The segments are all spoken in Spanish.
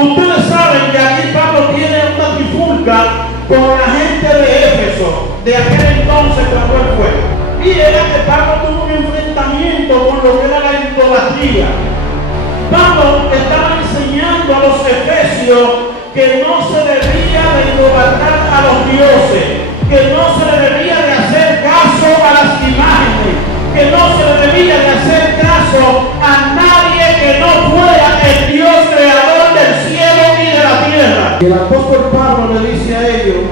Ustedes saben que aquí Pablo tiene una trifulca con la gente de Éfeso, de aquel entonces cuando él fue. Y era que Pablo tuvo un enfrentamiento con lo que era la idolatría. Pablo estaba enseñando a los efesios que no se debía de idolatrar a los dioses, que no se le debía de hacer caso a las imágenes, que no se le debía de hacer caso a nadie que no fuera el Dios creador del cielo y de la tierra. Y el apóstol Pablo le dice a ellos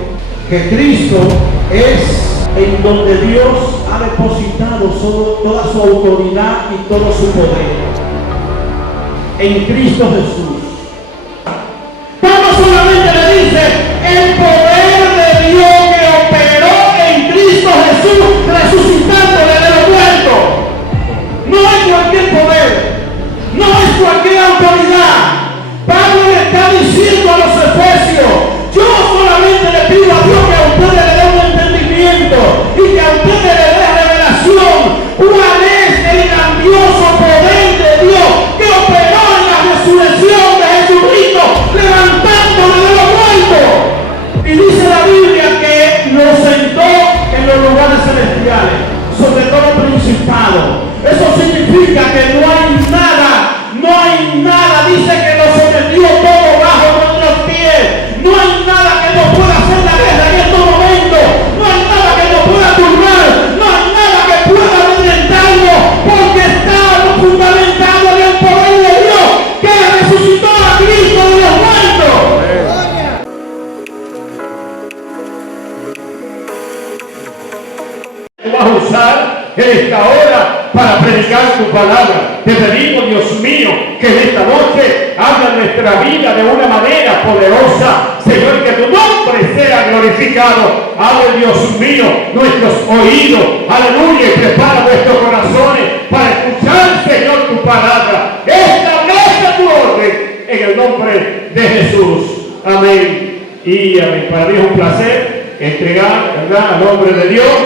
que Cristo es en donde Dios ha depositado toda su autoridad y todo su poder. En Cristo Jesús. Pablo solamente le dice el poder de Dios que operó en Cristo Jesús resucitándole de los muertos. No es cualquier poder, no es cualquier autoridad. Pablo le está diciendo a los efesios: yo solamente le pido a Dios que a ustedes le dé un entendimiento y que a ustedes le dé revelación cuál es el grandioso poder de Dios que operó en la resurrección de Jesucristo, levantándolo de los muertos. Y dice la Biblia que lo sentó en los lugares celestiales, sobre todo principado. Eso significa que no hay nada, dice que lo sometió todo bajo nuestros pies. No hay nada que nos pueda hacer la guerra en estos momentos. No hay nada que nos pueda turbar. No hay nada que pueda amedrentarnos, porque estamos fundamentados en el poder de Dios que resucitó a Cristo de los muertos. Tú vas a usar en esta hora para predicar tu palabra. Te pedimos, Dios mío, que en esta noche habla nuestra vida de una manera poderosa. Señor, que tu nombre sea glorificado. Abre, Dios mío, nuestros oídos. Aleluya. Y prepara nuestros corazones para escuchar, Señor, tu palabra. Establece tu orden en el nombre de Jesús. Amén y amén. Para mí es un placer entregar, ¿verdad?, al nombre de Dios.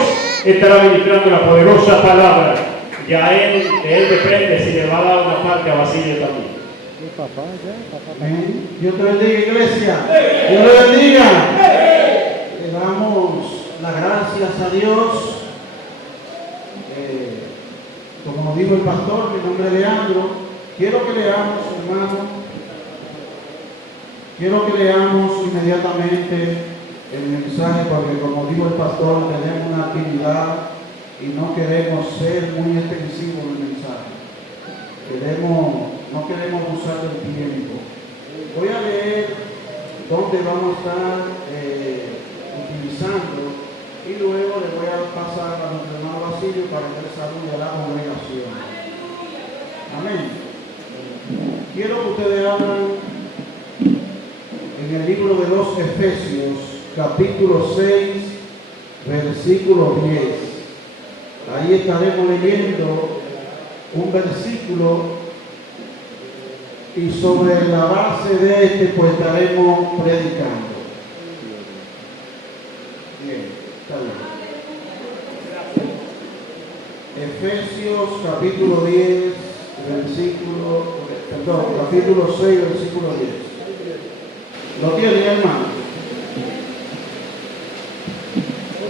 Estará ministrando la poderosa palabra. Ya él depende si le va a dar una parte a Basilio también. Amén. Dios te bendiga, iglesia. Dios te bendiga. Le damos las gracias a Dios. Como nos dijo el pastor, mi nombre es Leandro. Quiero que leamos, hermano. Quiero que leamos inmediatamente el mensaje, porque como dijo el pastor, tenemos una actividad y no queremos ser muy extensivos en el mensaje. No queremos abusar del tiempo. Voy a leer dónde vamos a estar utilizando y luego le voy a pasar a nuestro hermano Basilio para que él salude a la congregación. Amén. Quiero que ustedes abran en el libro de los Efesios, capítulo 6, versículo 10. Ahí estaremos leyendo un versículo y sobre la base de este pues estaremos predicando. Bien, está bien. Efesios capítulo 10, capítulo 6, versículo 10. ¿Lo tienen, hermano?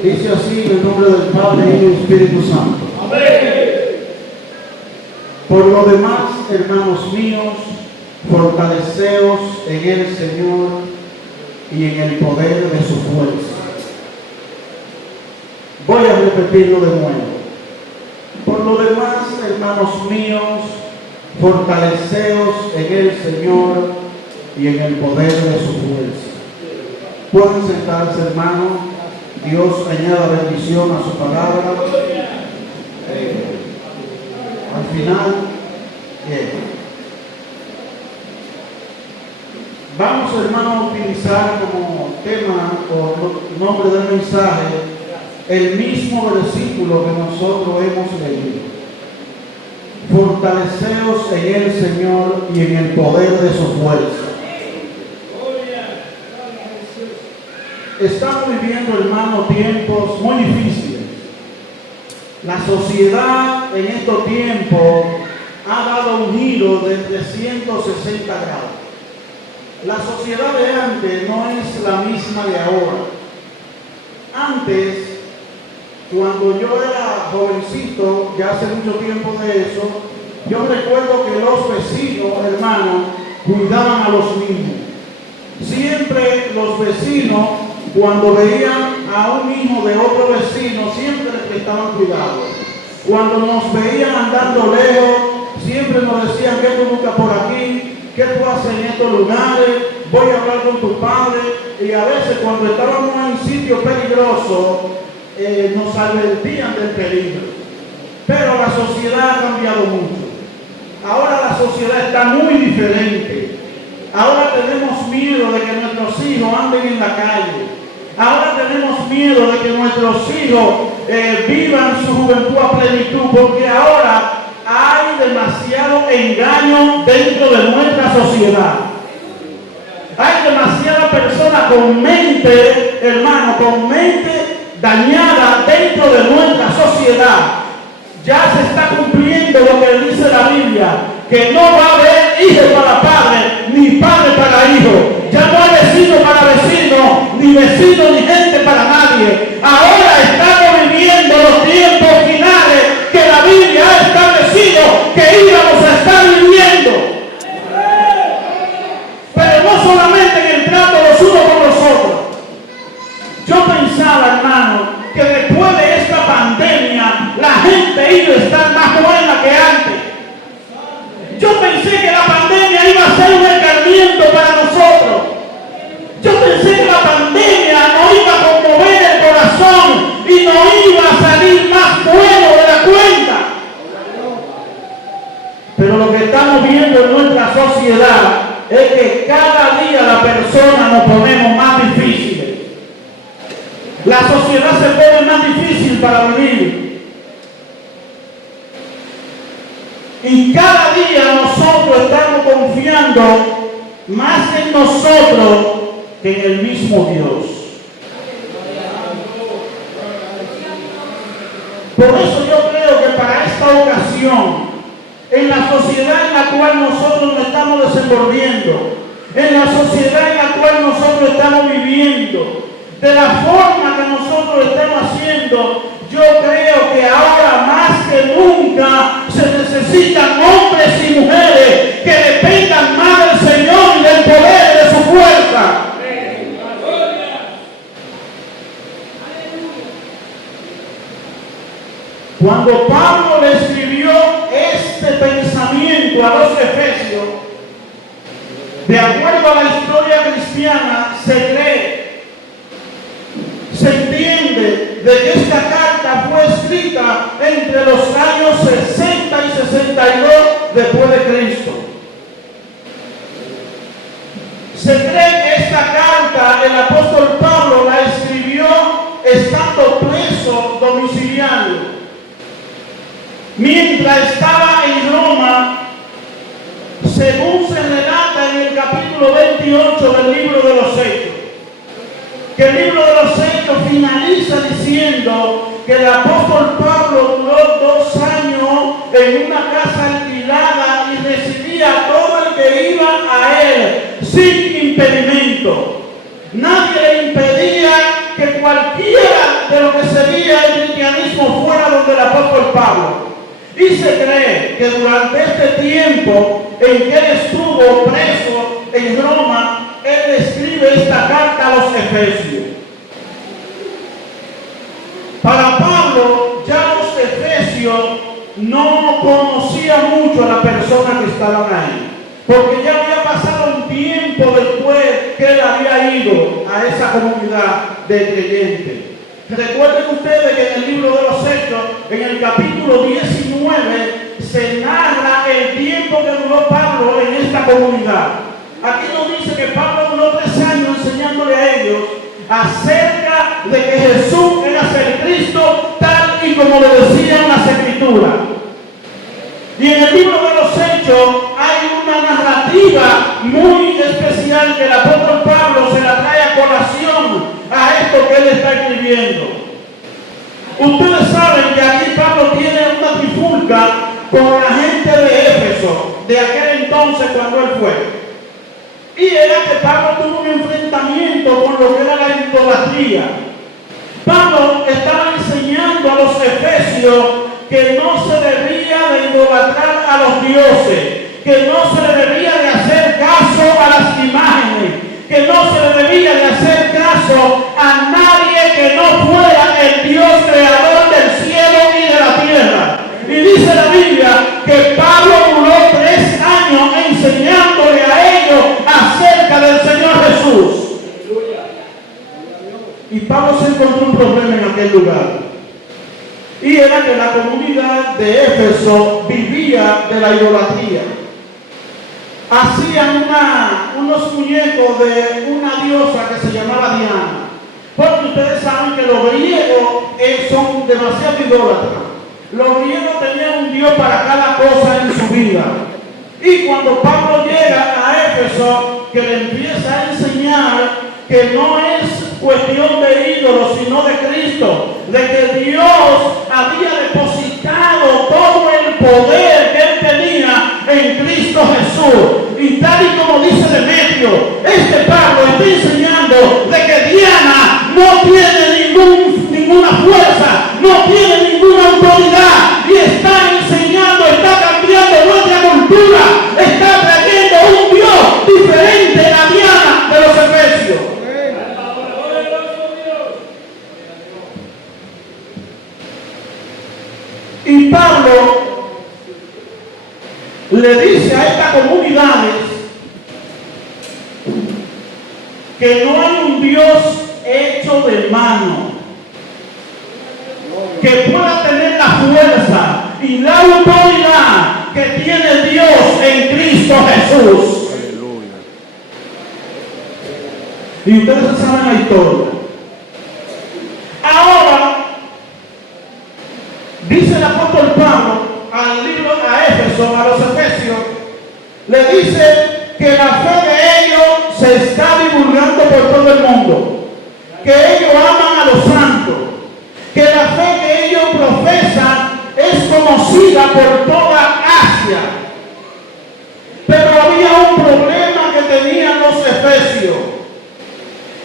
Dice así en el nombre del Padre y del Espíritu Santo. Amén. Por lo demás, hermanos míos, fortaleceos en el Señor y en el poder de su fuerza. Voy a repetirlo de nuevo. Por lo demás, hermanos míos, fortaleceos en el Señor y en el poder de su fuerza. Pueden sentarse, hermanos. Dios añada bendición a su palabra. Al final, vamos, hermano, a utilizar como tema o nombre del mensaje el mismo versículo que nosotros hemos leído. Fortaleceos en el Señor y en el poder de su fuerza. Estamos viviendo, hermano, tiempos muy difíciles. La sociedad en estos tiempos ha dado un giro de 360 grados. La sociedad de antes no es la misma de ahora. Antes, cuando yo era jovencito, ya hace mucho tiempo de eso, yo recuerdo que los vecinos, hermanos, cuidaban a los niños. Siempre los vecinos, cuando veían a un hijo de otro vecino, siempre le prestaban cuidado. Cuando nos veían andando lejos, siempre nos decían: ¿qué tú buscas por aquí? ¿Qué tú haces en estos lugares? Voy a hablar con tu padre. Y a veces cuando estábamos en sitios peligrosos, nos advertían del peligro. Pero la sociedad ha cambiado mucho. Ahora la sociedad está muy diferente. Ahora tenemos miedo de que nuestros hijos anden en la calle. Ahora tenemos miedo de que nuestros hijos vivan su juventud a plenitud, porque ahora hay demasiado engaño dentro de nuestra sociedad. Hay demasiada persona con mente, hermano, con mente dañada dentro de nuestra sociedad. Ya se está cumpliendo lo que dice la Biblia, que no va a haber hijo para padre, ni padre para hijo. Ya no hay vecino para vecino, ni vecino ni gente para nadie. Ahora estamos viviendo los tiempos finales que la Biblia ha establecido que íbamos a estar viviendo. Pero no solamente en el trato los unos con los otros. Yo pensaba, hermano, que después de esta pandemia la gente iba a estar más buena que antes. Yo pensé que la pandemia iba a ser un escarmiento para nosotros. Yo pensé que la pandemia nos iba a conmover el corazón y nos iba a salir más bueno de la cuenta. Pero lo que estamos viendo en nuestra sociedad es que cada día la persona nos ponemos más difíciles. La sociedad se pone más difícil para vivir. Y cada día nosotros estamos confiando más en nosotros que en el mismo Dios. Por eso yo creo que para esta ocasión, en la sociedad en la cual nosotros nos estamos desenvolviendo, en la sociedad en la cual nosotros estamos viviendo, de la forma que nosotros estamos haciendo, yo creo que ahora más que nunca se necesitan hombres y mujeres que dependan más del Señor y del poder de su fuerza. Cuando Pablo le escribió este pensamiento a los efesios, de acuerdo a la historia cristiana, se cree, se entiende de que esta carta fue escrita entre los años 60 y 62 después de Cristo. Se cree que esta carta el apóstol Pablo la escribió estando preso domiciliario. Mientras estaba en Roma, según se relata en el capítulo 28 del libro de los Hechos, que el libro de los Hechos finaliza diciendo que el apóstol Pablo duró 2 años en una casa alquilada y recibía a todo el que iba a él sin impedimento. Nadie le impedía que cualquiera de lo que sería el cristianismo fuera donde el apóstol Pablo. Y se cree que durante este tiempo en que él estuvo preso en Roma, él escribe esta carta a los Efesios. Para Pablo, ya los Efesios no conocían mucho a la persona que estaban ahí, porque ya había pasado un tiempo después que él había ido a esa comunidad de creyentes. Recuerden ustedes que en el libro de los Hechos, en el capítulo 19, se narra el tiempo que duró Pablo en esta comunidad. Aquí nos dice que Pablo duró 3 años enseñándole a ellos acerca de que Jesús era el Cristo, tal y como le decían las Escrituras. Y en el libro de los Hechos hay una narrativa muy especial que el apóstol Pablo se la trae a colación a esto que él está escribiendo. Ustedes saben que aquí Pablo tiene una trifulca con la gente de Éfeso, de aquel entonces cuando él fue. Y era que Pablo tuvo un enfrentamiento con lo que era la idolatría. Pablo estaba enseñando a los efesios que no se debía de idolatrar a los dioses, que no se le debía de hacer caso a las imágenes, que no se le debía de hacer caso a nadie que no fuera el Dios creador del cielo y de la tierra. Y dice la Biblia que Pablo duró 3 años enseñándole a ellos acerca del Señor Jesús. Y Pablo se encontró un problema en aquel lugar. Y era que la comunidad de Éfeso vivía de la idolatría. Hacían unos muñecos de una diosa que se llamaba Diana. Porque ustedes saben que los griegos son demasiado idólatras. Los griegos tenían un dios para cada cosa en su vida. Y cuando Pablo llega a Éfeso, que le empieza a enseñar que no es cuestión de ídolos, sino de Cristo, de que Dios había depositado todo el poder que él tenía en Cristo Jesús. Y tal y como dice Demetrio, este Pablo está enseñando de que Diana no tiene ninguna fuerza, no tiene ninguna autoridad, y está enseñando, está cambiando nuestra cultura, está trayendo un Dios diferente a Diana de los Efesios. Y Pablo le dice a estas comunidades que no hay un Dios hecho de mano, que pueda tener la fuerza y la autoridad que tiene Dios en Cristo Jesús. Y ustedes saben la historia. Ahora, dice el apóstol Pablo al libro a Éfeso, a los Efesios, le dice que la fe de ellos se está divulgando por todo el mundo, que ellos aman a los santos, que la fe que ellos profesan es conocida por toda Asia. Pero había un problema que tenían los efesios,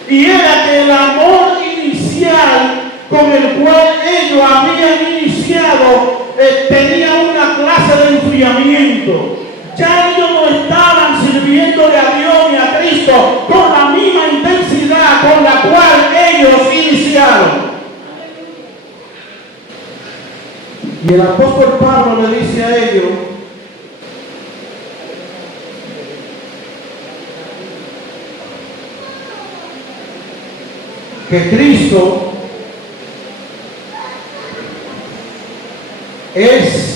y era que el amor inicial con el cual ellos habían iniciado tenía una clase de enfriamiento. Ya ellos no estaban sirviéndole a Dios ni a Cristo con la misma intensidad con la cual ellos iniciaron. Y el apóstol Pablo le dice a ellos que Cristo es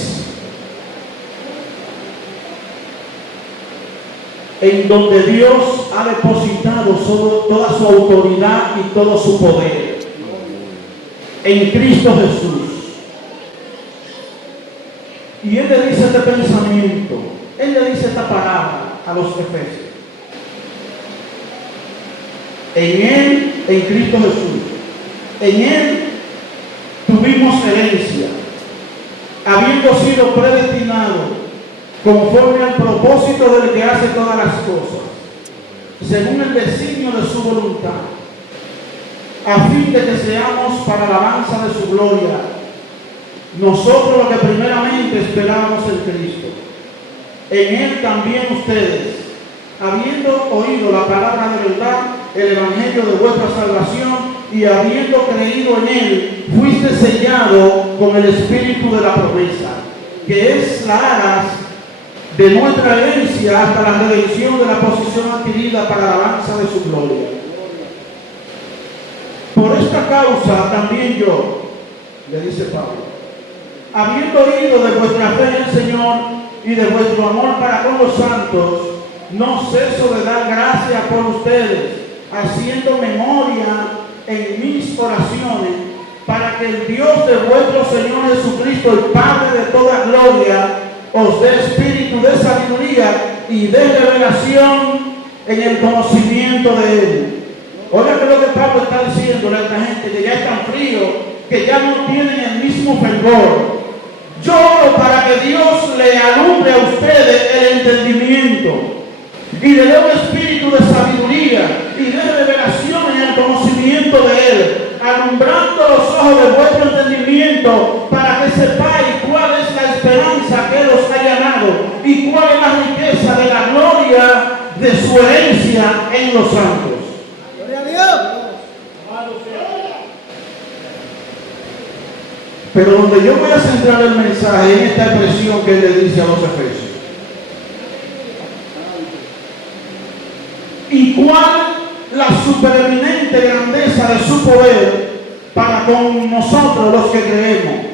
en donde Dios ha depositado toda su autoridad y todo su poder, en Cristo Jesús. Y él le dice este pensamiento, él le dice esta palabra a los efesios: en él, en Cristo Jesús, en él tuvimos herencia, habiendo sido predestinados conforme al propósito del que hace todas las cosas, según el designio de su voluntad, a fin de que seamos para alabanza de su gloria, nosotros lo que primeramente esperábamos en Cristo. En él también ustedes, habiendo oído la palabra de verdad, el evangelio de vuestra salvación, y habiendo creído en él, fuiste sellado con el espíritu de la promesa, que es la aras de nuestra herencia hasta la redención de la posesión adquirida para la alabanza de su gloria. Por esta causa también yo, le dice Pablo, habiendo oído de vuestra fe en el Señor y de vuestro amor para con los santos, no ceso de dar gracias por ustedes, haciendo memoria en mis oraciones, para que el Dios de vuestro Señor Jesucristo, el Padre de toda gloria, os dé espíritu de sabiduría y de revelación en el conocimiento de él. Oiga que lo que Pablo está diciendo a esta gente que ya están fríos, que ya no tienen el mismo fervor. Yo oro para que Dios le alumbre a ustedes el entendimiento y le dé un espíritu de sabiduría leyendo para que sepáis cuál es la esperanza que Él os ha llamado y cuál es la riqueza de la gloria de su herencia en los santos. Gloria a Dios. Pero donde yo voy a centrar el mensaje en esta expresión que Él le dice a los efesios. ¿Y cuál la supereminente grandeza de su poder para con nosotros los que creemos?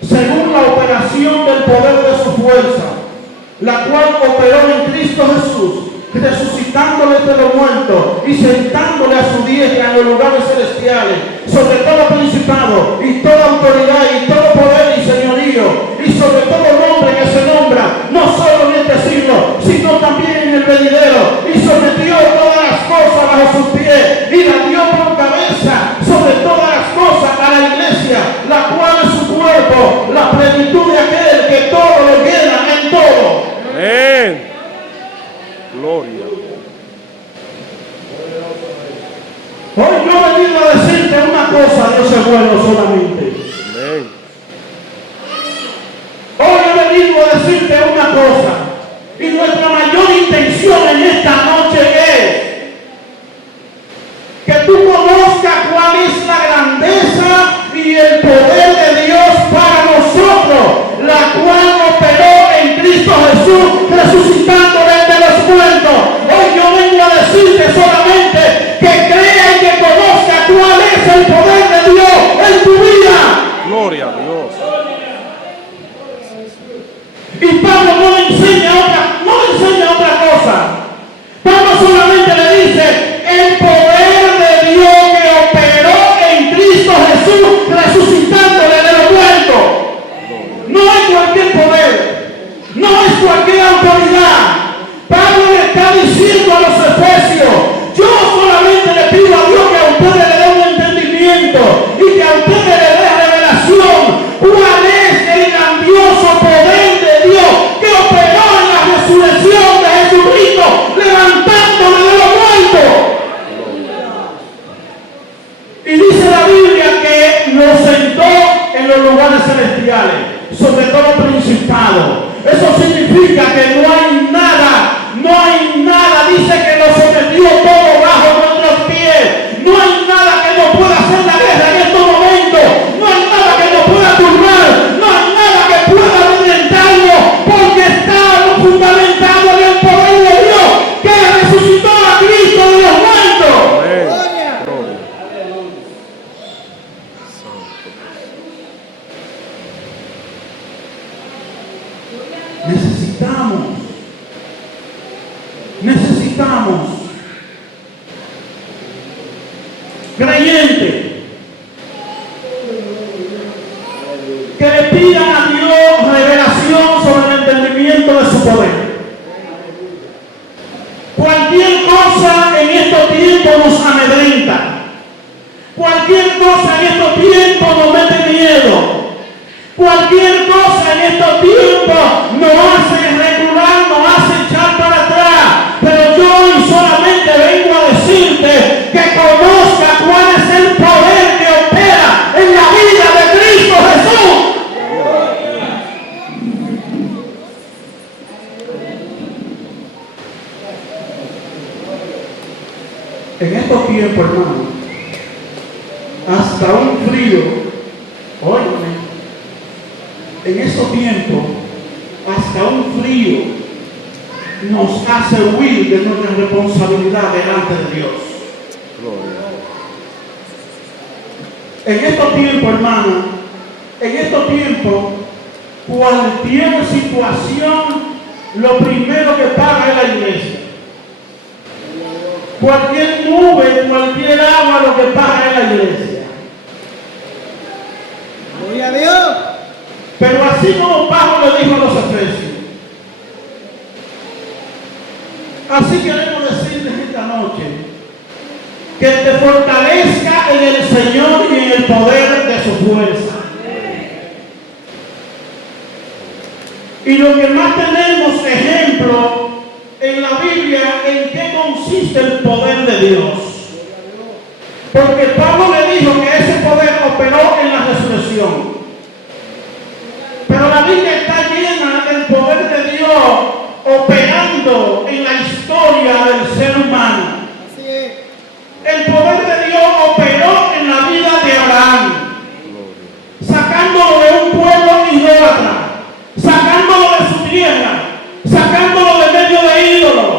Según la operación del poder de su fuerza, la cual operó en Cristo Jesús, resucitándole de los muertos y sentándole a su diestra en los lugares celestiales, sobre todo principado y toda autoridad y todo poder y señorío, y sobre todo nombre que se nombra, no solo en este siglo, sino también en el venidero, y sometió todas las cosas bajo sus pies, y la dio por cabeza sobre todas las cosas a la iglesia, la cual es su cuerpo, la plenitud de aquel que todo lo llena en todo. Amén. Gloria. Hoy yo he venido a decirte una cosa, Dios es bueno solamente. Amén. Hoy he venido a decirte una cosa, y nuestra mayor intención en esta noche es que tú conozcas cuál es la grandeza y el poder de Dios para nosotros, la cual operó en Cristo Jesús, resucitándole de los muertos. Hoy yo vengo a decirte solamente que crea y que conozca cuál es el poder de Dios en tu vida. Gloria a Dios. Y Pablo no le enseña otra cosa. Pablo solamente le dice el poder de Dios que operó en Cristo Jesús, resucitándole de los muertos. No es cualquier poder, no es cualquier autoridad. Pablo le está diciendo a los efesios, yo solamente le pido a Dios que a ustedes le dé un entendimiento y que a ustedes le dé revelación cuál es el grandioso poder de Dios que operó en la resurrección de Jesucristo, levantándole de los muertos. Y dice la Biblia que lo sentó en los lugares celestiales, sobre todo principado. Eso significa que no hay nada, dice que lo sometió todo bajo nuestros pies. No hay nada que no pueda hacer la guerra en estos momentos. No hay nada que nos pueda turbar. No hay nada que pueda amedrentarnos, porque estamos fundamentados en el poder de Dios que resucitó a Cristo de los muertos. Amén. Gloria. Gloria. Necesitamos creyentes que le pidan a Dios revelación sobre el entendimiento de su poder. Cualquier cosa en estos tiempos nos amedrenta. Cualquier cosa en estos tiempos nos mete miedo. Cualquier cosa en estos tiempos nos hace recular, nos hace echar para atrás. Pero yo hoy solamente vengo a decirte que conozca cuál es el poder que opera en la vida de Cristo Jesús. En estos tiempos, hermano, hasta un frío, óyeme, en estos tiempos, hasta un frío nos hace huir de nuestra responsabilidad delante de Dios. Gloria. En estos tiempos, hermano, en estos tiempos, cualquier situación, lo primero que paga es la iglesia. Cualquier nube, cualquier agua, lo que paga es la iglesia. Gloria a Dios. Pero así como Pablo le dijo a los efesios, así queremos decirles esta noche, que te fortalezca en el Señor y en el poder de su fuerza. Y lo que más tenemos ejemplo en la Biblia, en qué consiste el poder de Dios. Porque Pablo le dijo que ese poder operó en la resurrección. operando en la historia del ser humano. Así es. El poder de Dios operó en la vida de Abraham, sacándolo de un pueblo idólatra, sacándolo de su tierra, sacándolo de medio de ídolos.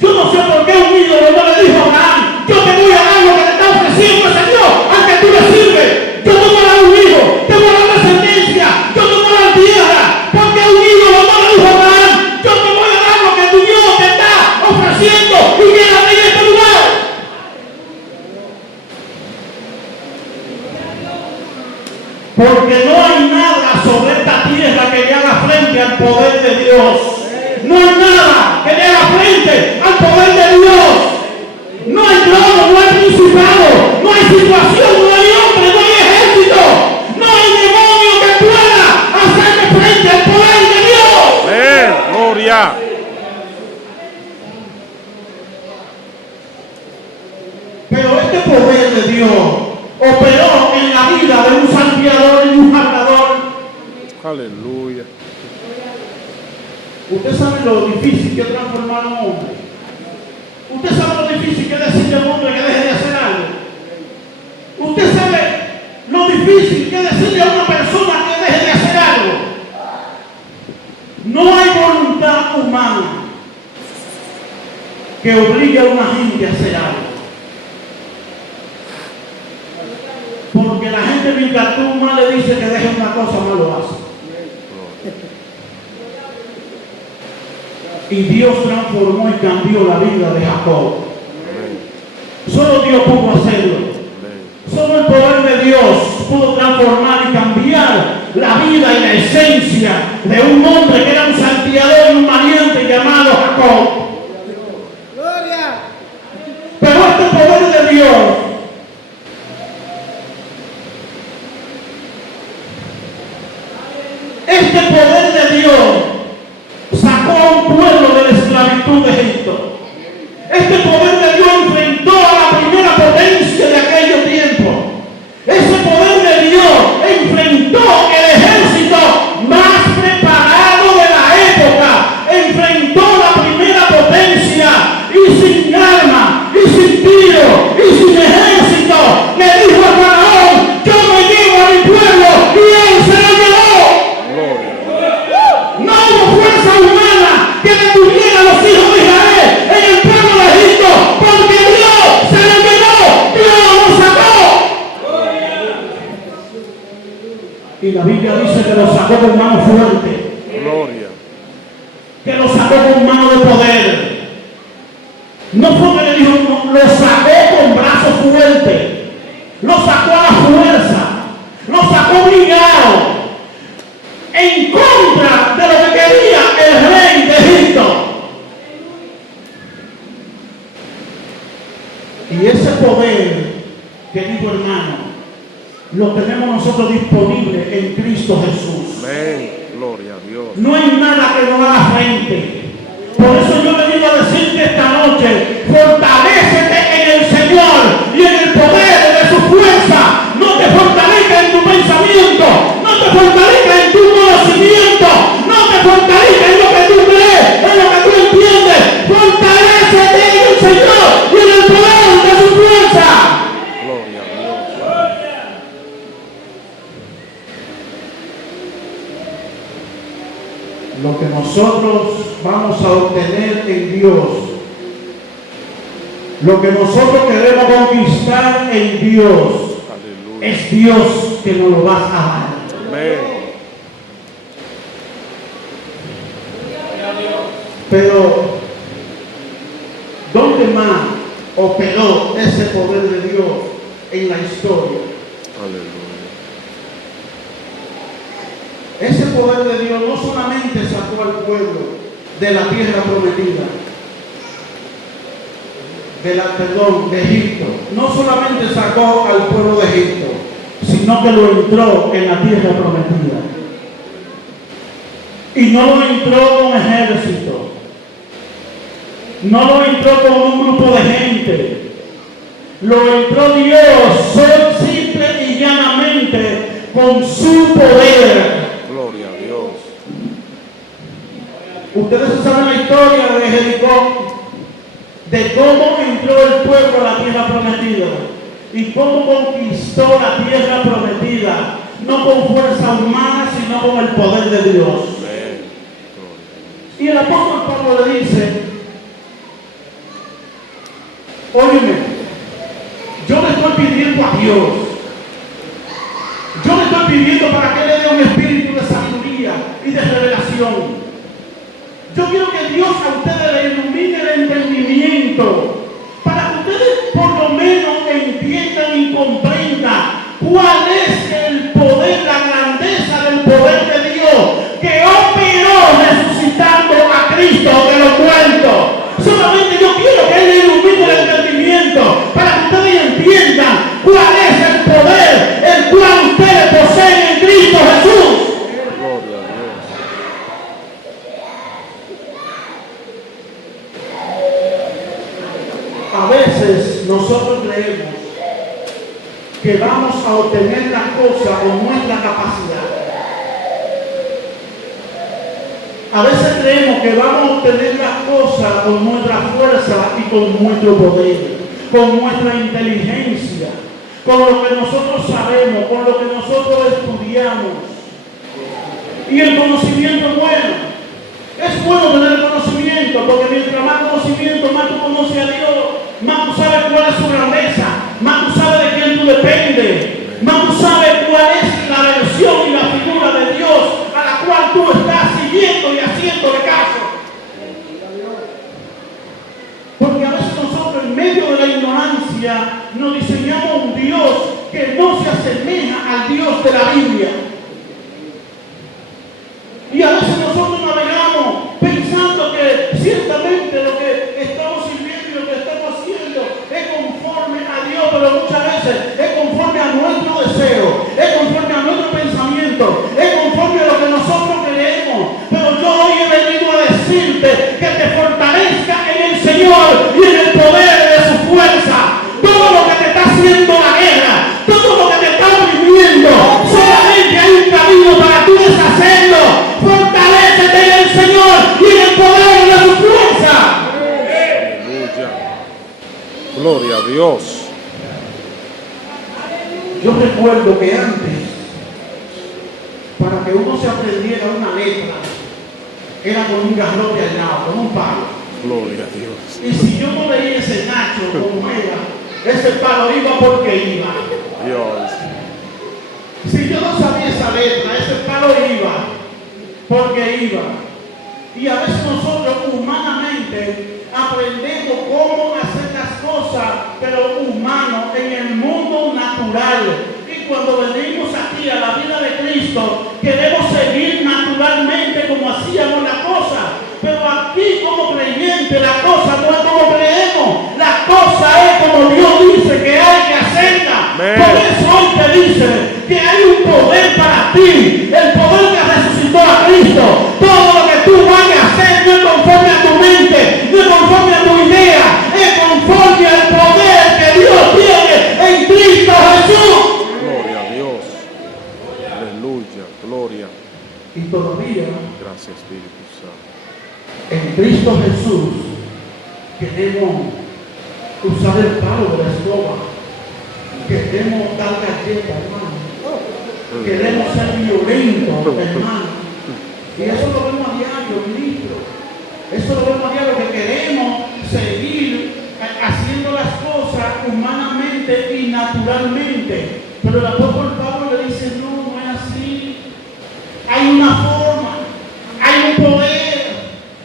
Yo no sé por qué un ídolo no le dijo a Abraham: yo te voy a dar lo que te está ofreciendo ese Dios al que tú le sirves. Yo te voy a dar un hijo, te voy a dar descendencia, yo te voy a dar tierra. Porque un ídolo no le dijo a Abraham: yo te voy a dar lo que tu Dios te está ofreciendo y quédate en este lugar. Porque no hay nada sobre esta tierra que le haga frente al poder de Dios. No hay nada que le haga frente al poder de Dios. No hay trono, no hay principado, no hay situación, no hay hombre, no hay ejército, no hay demonio que pueda hacerle frente al poder de Dios. Amén. Gloria. Pero este poder de Dios operó en la vida de un salteador y un jardador. Aleluya. Usted sabe lo difícil que es transformar a un hombre. Usted sabe lo difícil que es decirle a un hombre que deje de hacer algo. Usted sabe lo difícil que es decirle a una persona que deje de hacer algo. No hay voluntad humana que obligue a una gente a hacer algo. Porque la gente mientras tú más le dice que deje una cosa, más lo hace. Y Dios transformó y cambió la vida de Jacob. Solo Dios pudo hacerlo. Solo el poder de Dios pudo transformar y cambiar la vida y la esencia de un hombre que era un salteador y un valiente llamado Jacob. Gloria. Pero este poder de Dios sacó a un pueblo de la esclavitud de Egipto. Este poder de Dios enfrentó a la primera potencia de aquellos tiempos. Ese poder de Dios enfrentó el ejército más preparado de la época. Enfrentó la primera potencia y sin arma, y sin tiro, y sin ejército. Le dijo a Faraón: yo me llevo a mi pueblo, y él se lo llevó. No hubo fuerza humana que detuviera a los hijos de Israel en el pueblo de Egipto, porque Dios se lo llevó, Dios lo sacó. Y la Biblia dice que lo sacó con mano fuerte. Gloria. Que lo sacó con mano de poder. No fue que le dijo, no, lo sacó con brazo fuerte. Lo sacó a la fuerza. Lo sacó obligado. En contra de lo que quería el rey de Egipto. Y ese poder, querido hermano, lo tenemos nosotros disponible en Cristo Jesús. Amén. Gloria a Dios. No hay nada que nos haga frente. Por eso yo he venido a decirte esta noche: fortalécete en el Señor y en el poder de su fuerza. No te fortalezcas en tu pensamiento, no te fortalezcas en tu conocimiento, no te fortalezcas en lo que tú crees, en lo que tú entiendes. Fortalécete en el Señor y en el poder de su fuerza. Gloria a Dios. Lo que nosotros vamos a obtener en Dios, lo que nosotros queremos conquistar en Dios, Aleluya. es Dios que nos lo va a dar. Amén. Pero, ¿dónde más operó ese poder de Dios en la historia? Aleluya. Ese poder de Dios no solamente sacó al pueblo de la tierra prometida, de Egipto. No solamente sacó al pueblo de Egipto, sino que lo entró en la tierra prometida. Y no lo entró con ejército. No lo entró con un grupo de gente. Lo entró Dios, simple y llanamente, con su poder. Gloria a Dios. Ustedes saben la historia de Jericó, de cómo entró el pueblo a la tierra prometida y cómo conquistó la tierra prometida, no con fuerza humana, sino con el poder de Dios. Y el apóstol Pablo le dice, óyeme, yo le estoy pidiendo a Dios, yo le estoy pidiendo para que le dé un espíritu de sabiduría y de revelación. Yo quiero que Dios a ustedes le ilumine el entendimiento, para que ustedes por lo menos entiendan y comprendan cuál es el poder, la grandeza del poder de Dios que operó resucitando a Cristo de los muertos. Solamente yo quiero que Él le ilumine el entendimiento para que ustedes entiendan cuál es el poder el cual ustedes poseen en Cristo Jesús. A veces nosotros creemos que vamos a obtener las cosas con nuestra capacidad. A veces creemos que vamos a obtener las cosas con nuestra fuerza y con nuestro poder, con nuestra inteligencia, con lo que nosotros sabemos, con lo que nosotros estudiamos. Y el conocimiento es bueno. Es bueno tener conocimiento, porque mientras más conocimiento, más tú conoces a Dios, más tú sabes cuál es su grandeza, más tú sabes de quién tú dependes, más tú sabes cuál es la versión y la figura de Dios a la cual tú estás siguiendo y haciéndole caso. Porque a veces nosotros en medio de la ignorancia nos diseñamos un Dios que no se asemeja al Dios de la Biblia. Y a veces nosotros navegamos pensando que ciertamente lo que estamos sirviendo y lo que estamos haciendo es conforme a Dios, pero muchas veces es conforme a nuestro deseo, es conforme a nuestro pensamiento, es conforme a lo que nosotros queremos. Pero yo hoy he venido a decirte que te fortalezca en el Señor y en el poder de su fuerza. Todo lo que te está haciendo la guerra, todo lo que te está oprimiendo, solamente hay un camino para tú deshacerlo. Fortalécete en el Señor y en el poder de su fuerza. Aleluya. Gloria a Dios. Yo recuerdo que antes, para que uno se aprendiera una letra, era con un garrote al lado, con un palo. Gloria a Dios. Y si yo no leía ese Nacho como era, ese palo iba porque iba. Dios. Si yo no sabía esa letra, ese palo iba porque iba. Y a veces nosotros humanamente aprendemos cómo hacer las cosas, pero humano, en el mundo natural. Y cuando venimos aquí a la vida de Cristo, queremos seguir naturalmente como hacíamos la cosa. Pero aquí como creyente la cosa no es como creemos. La cosa es como Dios dice que hay que hacerla. Por eso hoy te dice que hay un poder para ti. El poder que resucitó a Cristo. Todo lo que tú vayas a hacer no es conforme a tu mente, no es conforme a tu idea, es conforme al poder que Dios tiene en Cristo Jesús. Gloria a Dios. Aleluya. Gloria. Y todavía Gracias, Espíritu Santo. en Cristo Jesús queremos usar el palo de la escoba, queremos dar galletas, hermano, queremos ser violentos, hermano, y eso lo vemos a diario, ministro, eso lo vemos a diario, que queremos seguir haciendo las cosas humanamente y naturalmente, pero el apóstol Pablo le dice, no, no es así, hay una forma, hay un poder,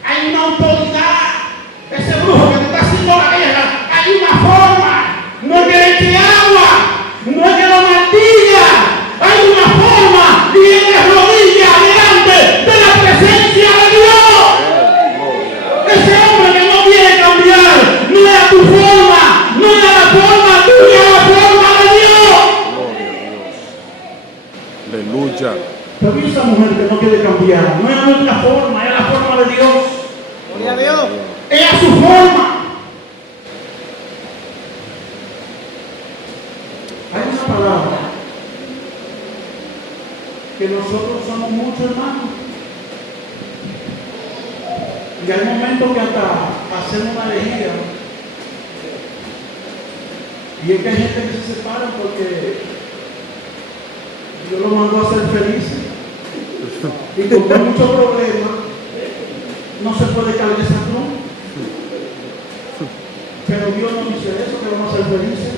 hay una autoridad. Ese brujo que te está haciendo la guerra, hay una forma. No es que le eche agua, no es que lo martilla. Hay una forma y él se arrodilla delante de la presencia de Dios. Ese hombre que no quiere cambiar, no es a tu forma, no es a la forma tuya, es la forma de Dios. Gloria a Dios. Aleluya. Pero esa mujer que no quiere cambiar, no es nuestra forma, es la forma de Dios. Gloria a Dios. Es a su forma. Hay una palabra que nosotros somos muchos, hermanos. Y hay momentos que hasta hacemos una elegía. Y es que hay gente que se separa porque Dios lo mandó a ser feliz. Y como hay muchos problemas, no se puede caer esa cruz. Pero Dios no dice eso, que vamos a ser felices.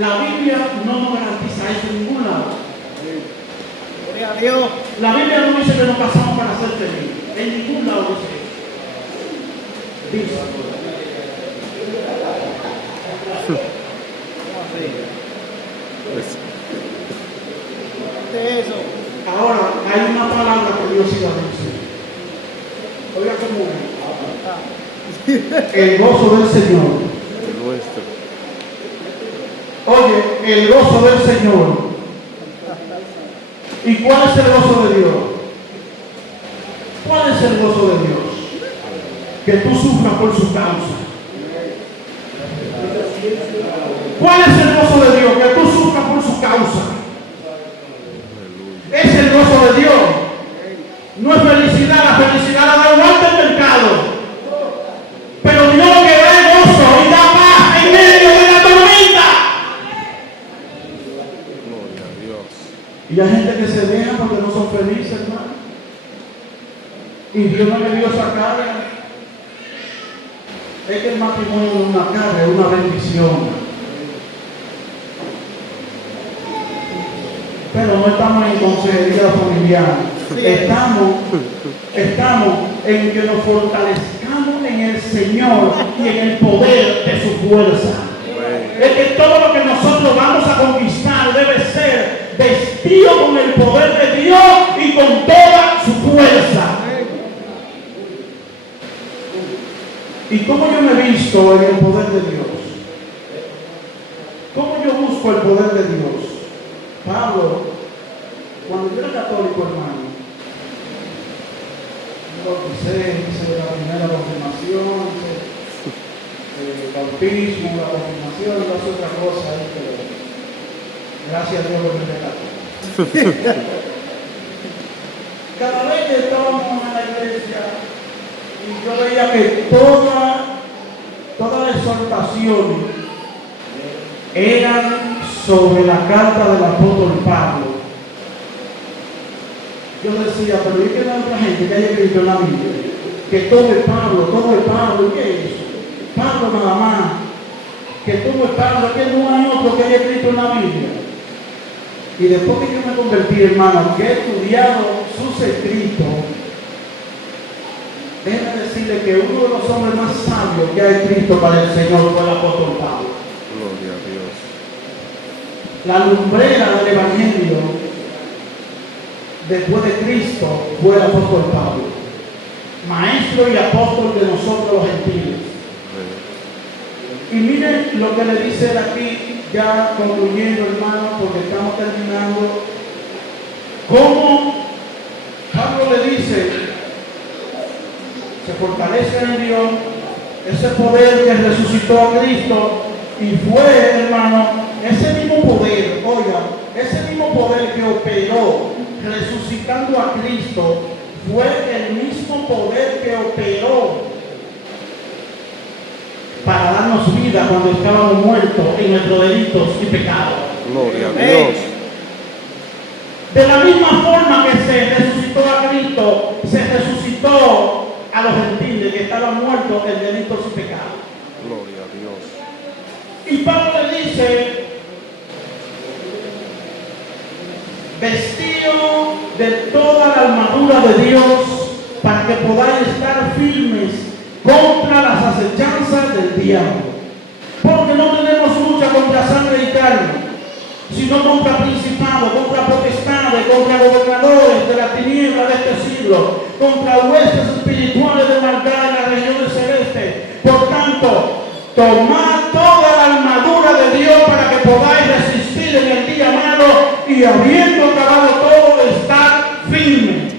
La Biblia no nos garantiza eso en ningún lado. Gloria a Dios. La Biblia no dice que nos casamos para ser felices. En ningún lado dice eso. Dice. De eso. Ahora, hay una palabra que Dios iba a decir. Oiga cómo es. El gozo del Señor. El nuestro. Oye, el gozo del Señor. ¿Y cuál es el gozo de Dios? ¿Cuál es el gozo de Dios? Que tú sufras por su causa. ¿Cuál es el gozo de Dios? Que tú sufras por su causa. Es el gozo de Dios. No es felicidad, la felicidad la da vuelta el mercado. Pero Dios lo que da es gozo y da paz en medio de la tormenta. Gloria a Dios. Y hay gente que se deja porque no son felices, hermano. Y Dios no le dio esa carga. Es que el matrimonio es una carga, es una bendición. Pero no estamos en consejería familiar. Estamos en que nos fortalezcamos en el Señor y en el poder de su fuerza. Es que todo lo que nosotros vamos a conquistar debe ser vestido con el poder de Dios y con toda su fuerza. ¿Y cómo yo me he visto en el poder de Dios? ¿Cómo yo busco el poder de Dios? Pablo, cuando yo era católico, hermano, me bauticé, hice la primera confirmación, hice el bautismo, la confirmación, no hice otra cosa ahí, pero gracias a Dios lo que me Cada vez que estábamos en la iglesia, y yo veía que todas las exhortaciones eran sobre la carta del apóstol Pablo. Yo decía, pero ¿y qué da otra gente que haya escrito en la Biblia? Que todo es Pablo, ¿y qué es eso? Pablo nada más. Que todo es Pablo, que no hay otro que haya escrito en la Biblia. Y después que yo me convertí, hermano, que he estudiado sus escritos, déjeme decirle que uno de los hombres más sabios que ha escrito para el Señor fue el apóstol Pablo. Gloria a Dios. La lumbrera del Evangelio después de Cristo fue el apóstol Pablo, maestro y apóstol de nosotros los gentiles. Y miren lo que le dice él aquí, ya concluyendo, hermano, porque estamos terminando. Cómo Pablo le dice, se fortalece en Dios, ese poder que resucitó a Cristo, y fue, hermano, ese mismo poder, oiga, ese mismo poder que operó resucitando a Cristo, fue el mismo poder que operó para darnos vida cuando estábamos muertos en nuestros delitos y pecados. Gloria a Dios. De la misma forma que se resucitó a Cristo, se resucitó a los gentiles que estaban muertos en delitos y pecados. Gloria a Dios. Y Pablo le dice, vestido de toda la armadura de Dios para que podáis estar firmes contra las acechanzas del diablo. Porque no tenemos lucha contra sangre y carne, sino contra principados, contra potestades, contra gobernadores de la tiniebla de este siglo, contra huestes espirituales de maldad en las regiones celestes. Por tanto, tomad toda la armadura de Dios para que podáis resistir en el día malo y habiendo acabado todo, estar firme.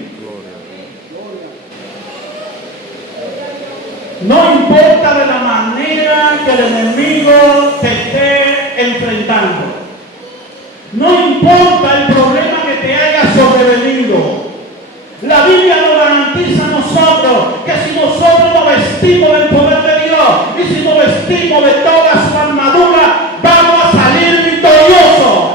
No importa de la manera que el enemigo te esté enfrentando. No importa el problema que te haya sobrevenido. La Biblia nos garantiza a nosotros que vestimos de toda su armadura, vamos a salir victoriosos.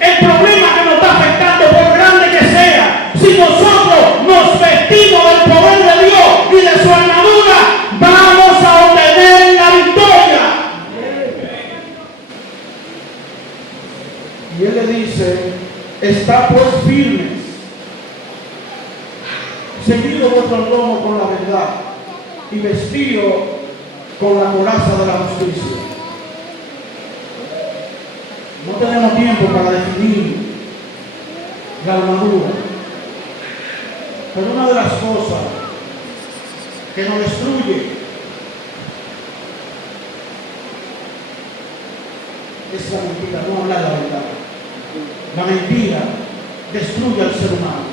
El problema que nos está afectando, por grande que sea, si nosotros nos vestimos del poder de Dios y de su armadura, vamos a obtener la victoria. Y él le dice, está pues firmes, ceñido vuestro lomo con la verdad y vestido con la coraza de la justicia. No tenemos tiempo para definir la armadura, pero una de las cosas que nos destruye es la mentira, no hablar la verdad. La mentira destruye al ser humano.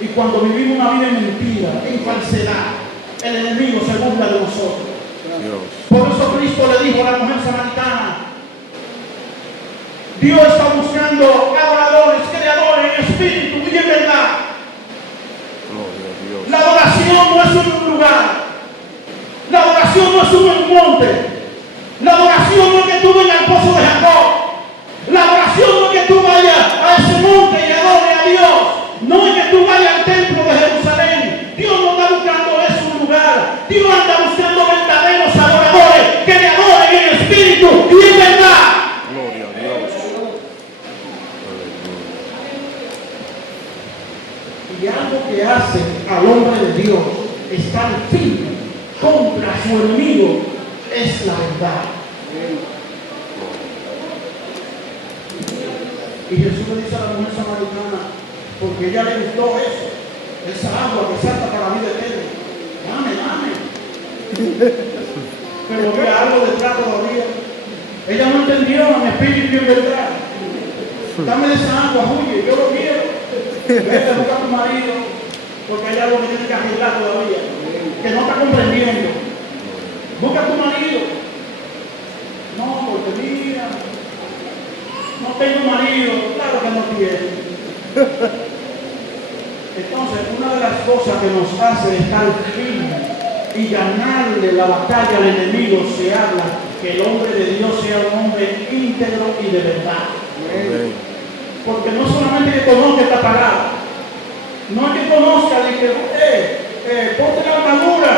Y cuando vivimos una vida en mentira, en falsedad, el enemigo se burla de nosotros. Dios. Por eso Cristo le dijo a la mujer samaritana, Dios está buscando adoradores, creadores en espíritu y en verdad. Gloria a Dios. La adoración no es un lugar. La adoración no es un monte. La adoración no es que tú vayas al pozo de Jacob. La adoración no es que tú vayas a ese monte y adores a Dios. No es que tú vayas al templo de Jerusalén. Dios no está buscando eso en un lugar. Dios anda buscando verdaderos adoradores que le adoren en espíritu y en verdad. Gloria a Dios. Y algo que hace al hombre de Dios estar firme contra su enemigo es la verdad. Y Jesús le dice a la mujer samaritana, porque ella le gustó eso, esa agua que salta para la vida eterna. Dame. Pero había algo detrás todavía. Ella no entendió en espíritu y en verdad. Dame de esa agua, huye, yo lo quiero. Vete a buscar a tu marido, porque hay algo que tiene que arreglar todavía, que no está comprendiendo. Busca a tu marido. No, porque mira, no tengo marido. Claro que no tiene. Entonces, una de las cosas que nos hace estar firmes y ganarle la batalla al enemigo, se habla que el hombre de Dios sea un hombre íntegro y de verdad. Amén. Porque no solamente que conozca esta palabra, no es que conozca de que ponte la armadura,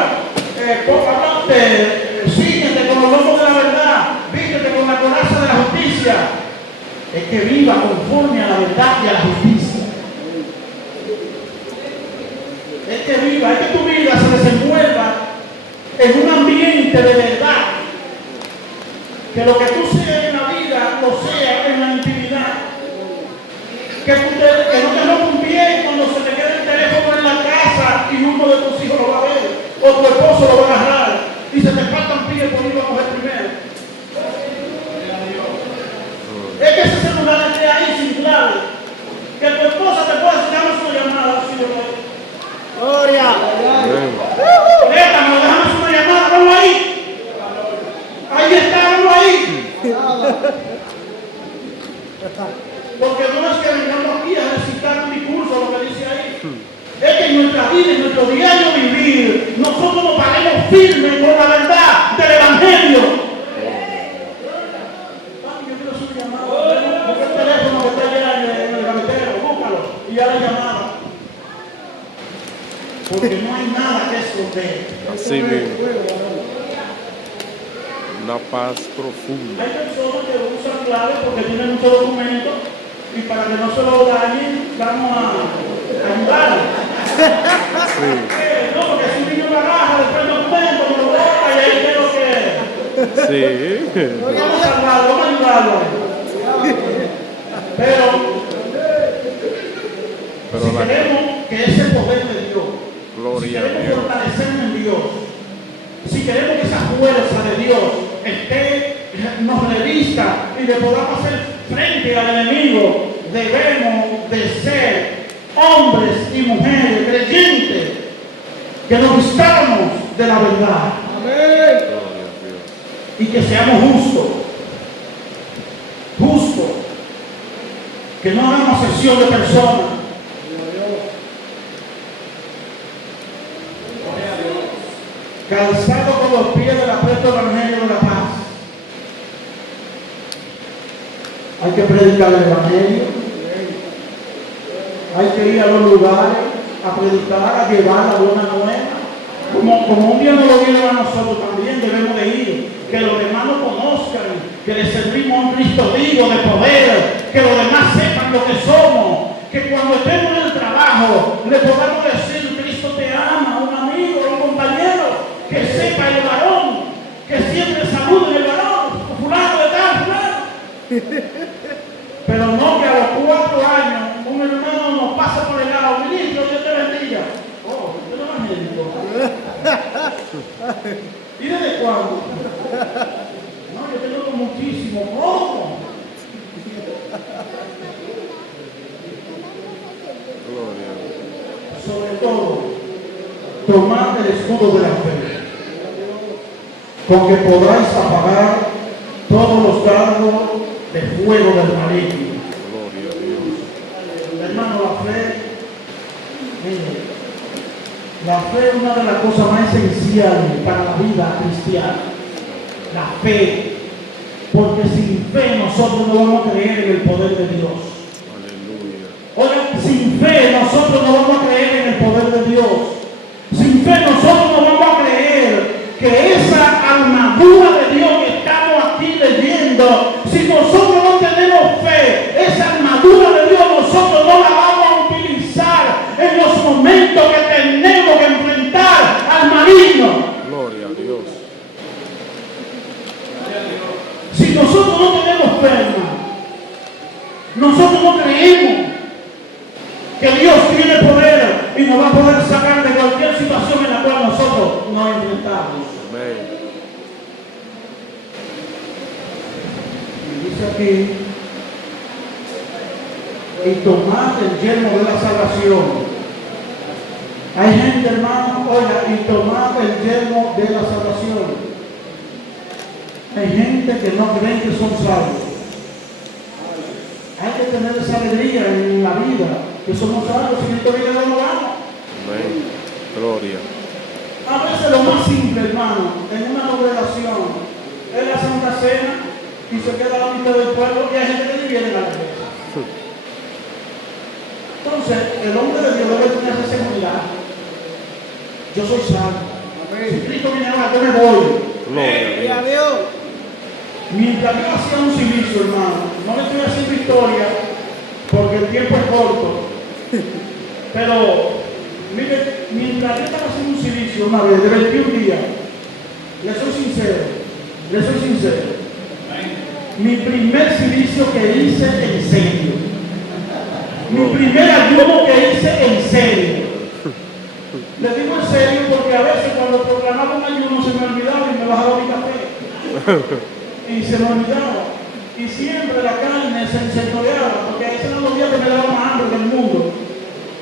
síguete con los lomos de la verdad, vístete con la coraza de la justicia. Es que viva conforme a la verdad y a la justicia. Es que viva, es que tu vida se desenvuelva en un ambiente de verdad. Que lo que tú seas en la vida lo sea en la intimidad. Que no te rompa un pie cuando se te quede el teléfono en la casa y uno de tus hijos lo va a ver, o tu esposo lo va a agarrar y se te faltan pies por ir a coger primero. Es que ese celular esté ahí sin clave. Que tu esposa te pueda decir, dame una llamada, si yo no. Gloria. Amén. Déjame, dame una llamada, ponlo ahí. Ahí está, ponlo ahí. Porque no es que vengamos aquí a recitar un discurso, lo que dice ahí. Es que en nuestra vida, en nuestro diario vivir, nosotros nos paremos firmes con la verdad del Evangelio. Papi, yo quiero hacer una llamada. Busca el teléfono que está allá en el gavetero, búscalo. Y ya la llamada. Porque no hay nada que esconder. Así mismo. Una paz profunda. Hay personas que usan claves porque tienen muchos documentos y para que no se lo dañen, vamos a ayudarles. Sí. No, porque si un niño lo agarra, después el documento, me lo bota y ahí tengo que. Sí. Vamos a salvarlo, vamos a ayudarlo. Pero si la queremos que ese poder de Dios, si gloria a queremos Dios. fortalecernos en Dios, si queremos que esa fuerza de Dios nos revista y le podamos hacer frente al enemigo, debemos de ser hombres y mujeres creyentes que nos vistamos de la verdad. Amén. Gloria a Dios. Y que seamos justos, que no hagamos excepción de personas. calzado con los pies del apresto evangelio de la paz. Hay que predicar el evangelio, hay que ir a los lugares a predicar, a llevar la buena nueva. Como un día nos lo dieron a nosotros, también debemos de ir, que los demás nos conozcan, que le servimos a un Cristo vivo de poder, que los demás sepan lo que somos, que cuando estemos en el trabajo le podamos decir: Cristo te ama, un amigo, un compañero, que sepa el varón, que siempre salude el varón, fulano de tal, fulano. Pero no que a los 4 años un hermano nos pasa por el lado: ministro, Dios te bendiga. Oh, usted no es médico. ¿Y desde cuándo? No, yo tengo muchísimo. ¿Cómo? Sobre todo, tomad el escudo de la fe, con que podráis apagar todos los dardos de fuego del maligno. Gloria a Dios. Hermano, la fe, mire, la fe es una de las cosas más esenciales para la vida cristiana. La fe, porque sin fe nosotros no vamos a creer en el poder de Dios. Aleluya. Oigan, sin fe nosotros no vamos a creer en el poder de Dios. Sin fe nosotros no vamos a creer que esa armadura de Dios que estamos aquí leyendo, si nosotros no tenemos fe, esa armadura de Dios nosotros no la vamos a utilizar en los momentos que tenemos que enfrentar al maligno. Gloria a Dios. Si nosotros no tenemos fe, hermano, nosotros no creemos que Dios tiene poder y nos va a poder sacar de cualquier situación en la cual nosotros nos enfrentamos. Amén. Y dice aquí: y tomad el yelmo de la salvación. Hay gente, hermano, oiga, y tomad el yelmo de la salvación. Hay gente que no creen que son salvos. Hay que tener esa alegría en la vida, que somos salvos, si esta vida no lo vamos. Amén. Gloria. A veces lo más simple, hermano, en una congregación, es la Santa Cena y se queda la mitad del pueblo y hay gente que ni viene a la iglesia. Entonces, el hombre de Dios debe tener esa seguridad. Yo soy salvo. Si Cristo viene ahora, yo me voy. Gloria a Dios. Dios. Mientras yo hacía un silicio, hermano, no le estoy haciendo historia porque el tiempo es corto. Pero, mire, mientras yo estaba haciendo un silicio una vez de 21 días, le soy sincero, mi primer silicio que hice en serio, mi primer ayuno que hice en serio. Le digo en serio porque a veces cuando proclamaba un ayuno se me olvidaba y me bajaba mi café. Y se me olvidaba. Y siempre la carne se enseñoreaba, porque esos eran los días que me daban más hambre del mundo.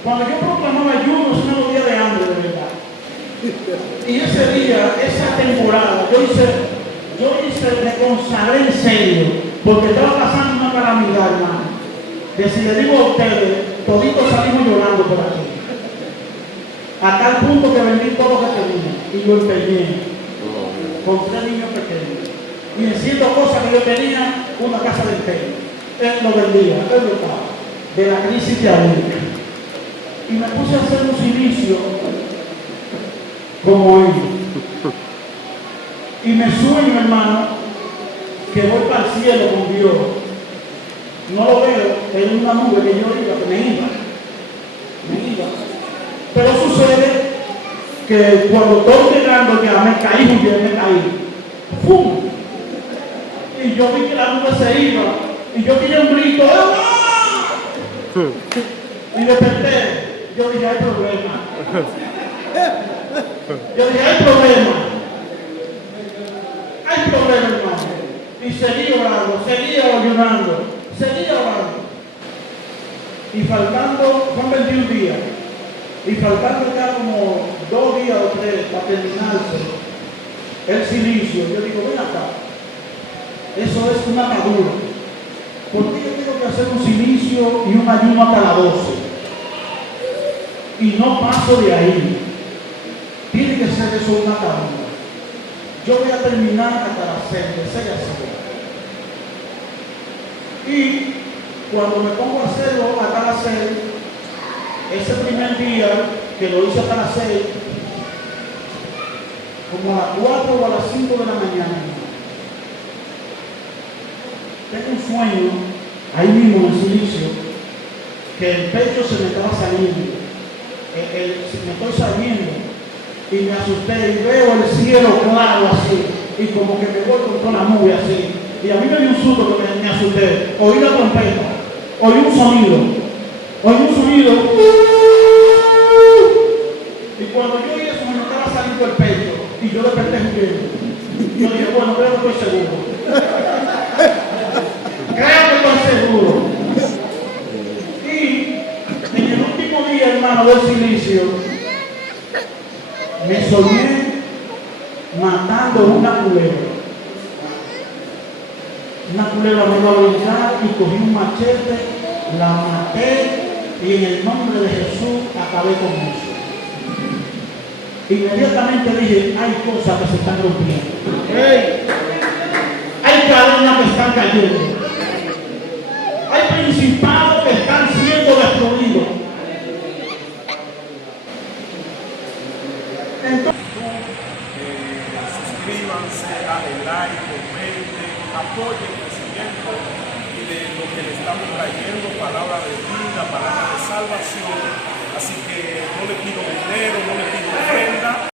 Cuando yo proclamaba ayuno, esos eran los días de hambre, de verdad. Y ese día, esa temporada, yo me consagré en serio, porque estaba pasando una calamidad, hermano. Que si le digo a ustedes, toditos salimos llorando por aquí. A tal punto que vendí todo lo que tenía y lo empeñé con 3 niños pequeños. Y en 100 cosas que yo tenía, una casa de empeño. Él lo vendía, él lo estaba. De la crisis de ahorita. Y me puse a hacer un silicio como hoy. Y me sueño, hermano, que voy para el cielo con Dios. No lo veo en una nube que yo iba, que me iba. Pero sucede que cuando estoy llegando ya me caí, ¡pum! Y yo vi que la nube se iba y yo tiré un grito, ¡ah! Y desperté. Yo dije: hay problema. Hay problema, hermano. Y seguí orando, seguía ayunando. Y faltando, son 21 días. Y faltando ya como 2 días o 3 para terminarse el silicio, yo digo: ven acá, eso es una atadura. ¿Por qué yo tengo que hacer un silicio y un ayuno hasta las 12? Y no paso de ahí. Tiene que ser hacer eso una cabina. Yo voy a terminar hasta las 6, de 6 a 6. Y cuando me pongo a hacerlo hasta las 6, ese primer día que lo hice hasta las 6, como a las 4 o a las 5 de la mañana, tengo un sueño, ahí mismo en el silicio, que el pecho se me estaba saliendo, me estoy saliendo, y me asusté, y veo el cielo claro así, y como que me voy con toda la nube así, y a mí me dio un susto que me asusté, oí la trompeta, oí un sonido, y cuando yo oí eso me estaba saliendo el pecho, y yo desperté huyendo. Yo dije, bueno, creo que estoy seguro. Creo que estoy seguro. Y en el último día, hermano, del silicio, me soñé matando una culebra. Una culebra me iba a brincar y cogí un machete, la maté y en el nombre de Jesús acabé con eso. Inmediatamente dije, hay cosas que se están rompiendo. Hay cadenas que están cayendo. Hay principados que están siendo destruidos. Suscríbanse, dale like, comenten, apoyen el crecimiento y de lo que le estamos trayendo, palabra de vida, palabra de salvación. Así que no le pido dinero, no le pido ofrenda.